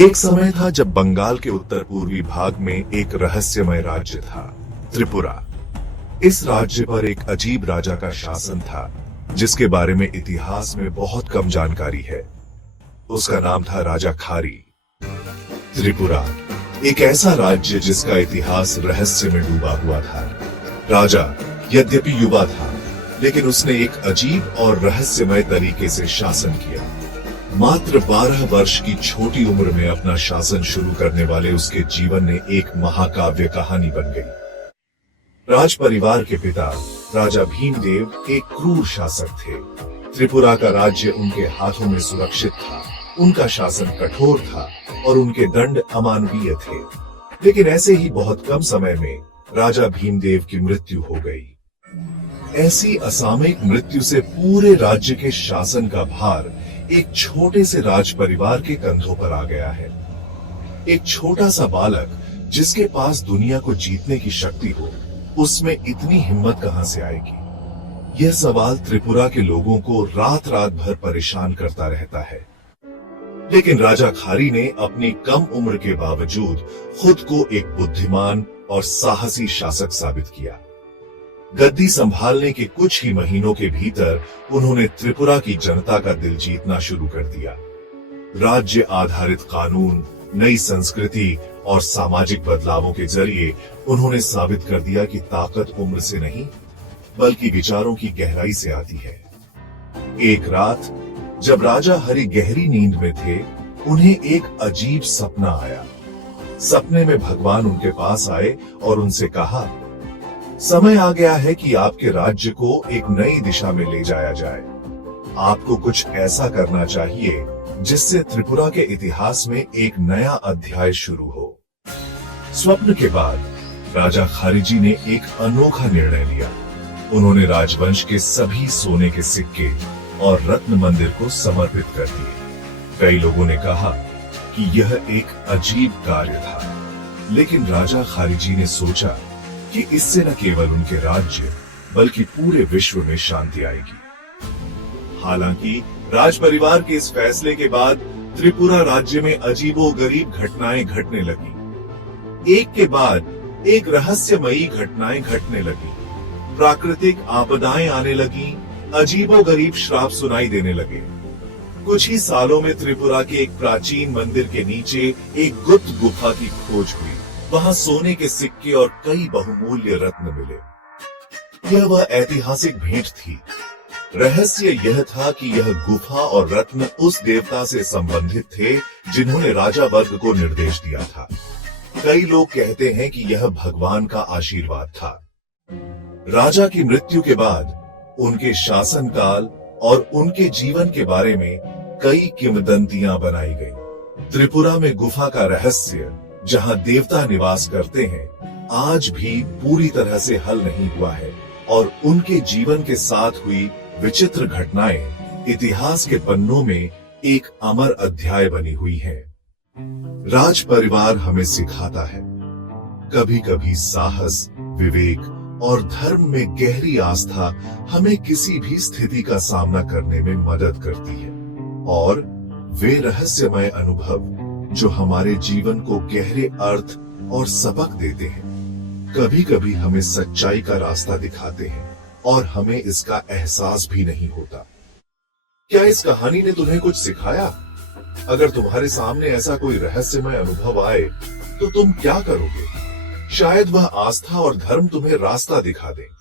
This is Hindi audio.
एक समय था जब बंगाल के उत्तर पूर्वी भाग में एक रहस्यमय राज्य था, त्रिपुरा। इस राज्य पर एक अजीब राजा का शासन था, जिसके बारे में इतिहास में बहुत कम जानकारी है। उसका नाम था राजा खारी। त्रिपुरा एक ऐसा राज्य जिसका इतिहास रहस्य में डूबा हुआ था। राजा यद्यपि युवा था, लेकिन उसने एक अजीब और रहस्यमय तरीके से शासन किया। मात्र 12 वर्ष की छोटी उम्र में अपना शासन शुरू करने वाले उसके जीवन ने एक महाकाव्य कहानी बन गई। राज परिवार के पिता राजा भीमदेव एक क्रूर शासक थे। त्रिपुरा का राज्य उनके हाथों में सुरक्षित था। उनका शासन कठोर था और उनके दंड अमानवीय थे। लेकिन ऐसे ही बहुत कम समय में राजा भीमदेव की मृत्यु हो गई। ऐसी असामयिक मृत्यु से पूरे राज्य के शासन का भार एक छोटे से राज परिवार के कंधों पर आ गया है। एक छोटा सा बालक जिसके पास दुनिया को जीतने की शक्ति हो, उसमें इतनी हिम्मत कहां से आएगी? यह सवाल त्रिपुरा के लोगों को रात रात भर परेशान करता रहता है। लेकिन राजा खारी ने अपनी कम उम्र के बावजूद खुद को एक बुद्धिमान और साहसी शासक साबित किया। गद्दी संभालने के कुछ ही महीनों के भीतर उन्होंने त्रिपुरा की जनता का दिल जीतना शुरू कर दिया। राज्य आधारित कानून, नई संस्कृति और सामाजिक बदलावों के जरिए उन्होंने साबित कर दिया कि ताकत उम्र से नहीं, बल्कि विचारों की गहराई से आती है। एक रात जब राजा हरि गहरी नींद में थे, उन्हें एक अजीब सपना आया। सपने में भगवान उनके पास आए और उनसे कहा, समय आ गया है कि आपके राज्य को एक नई दिशा में ले जाया जाए। आपको कुछ ऐसा करना चाहिए जिससे त्रिपुरा के इतिहास में एक नया अध्याय शुरू हो। स्वप्न के बाद राजा खारिजी ने एक अनोखा निर्णय लिया। उन्होंने राजवंश के सभी सोने के सिक्के और रत्न मंदिर को समर्पित कर दिए। कई लोगों ने कहा कि यह एक अजीब कार्य था, लेकिन राजा खारिजी ने सोचा कि इससे न केवल उनके राज्य बल्कि पूरे विश्व में शांति आएगी। हालांकि राज परिवार के इस फैसले के बाद त्रिपुरा राज्य में अजीबोगरीब घटनाएं घटने लगी। एक के बाद एक रहस्यमयी घटनाएं घटने लगी। प्राकृतिक आपदाएं आने लगी, अजीबोगरीब श्राप सुनाई देने लगे। कुछ ही सालों में त्रिपुरा के एक प्राचीन मंदिर के नीचे एक गुप्त गुफा की खोज हुई। वहां सोने के सिक्के और कई बहुमूल्य रत्न मिले। यह वह ऐतिहासिक भेंट थी। रहस्य यह था कि यह गुफा और रत्न उस देवता से संबंधित थे जिन्होंने राजा वर्ग को निर्देश दिया था। कई लोग कहते हैं कि यह भगवान का आशीर्वाद था। राजा की मृत्यु के बाद उनके शासनकाल और उनके जीवन के बारे में कई किंवदंतियां बनाई गई। त्रिपुरा में गुफा का रहस्य, जहां देवता निवास करते हैं, आज भी पूरी तरह से हल नहीं हुआ है और उनके जीवन के साथ हुई विचित्र घटनाएं इतिहास के पन्नों में एक अमर अध्याय बनी हुई हैं। राज परिवार हमें सिखाता है, कभी कभी साहस, विवेक और धर्म में गहरी आस्था हमें किसी भी स्थिति का सामना करने में मदद करती है। और वे रहस्यमय अनुभव जो हमारे जीवन को गहरे अर्थ और सबक देते हैं, कभी कभी हमें सच्चाई का रास्ता दिखाते हैं और हमें इसका एहसास भी नहीं होता। क्या इस कहानी ने तुम्हें कुछ सिखाया? अगर तुम्हारे सामने ऐसा कोई रहस्यमय अनुभव आए तो तुम क्या करोगे? शायद वह आस्था और धर्म तुम्हें रास्ता दिखा दे।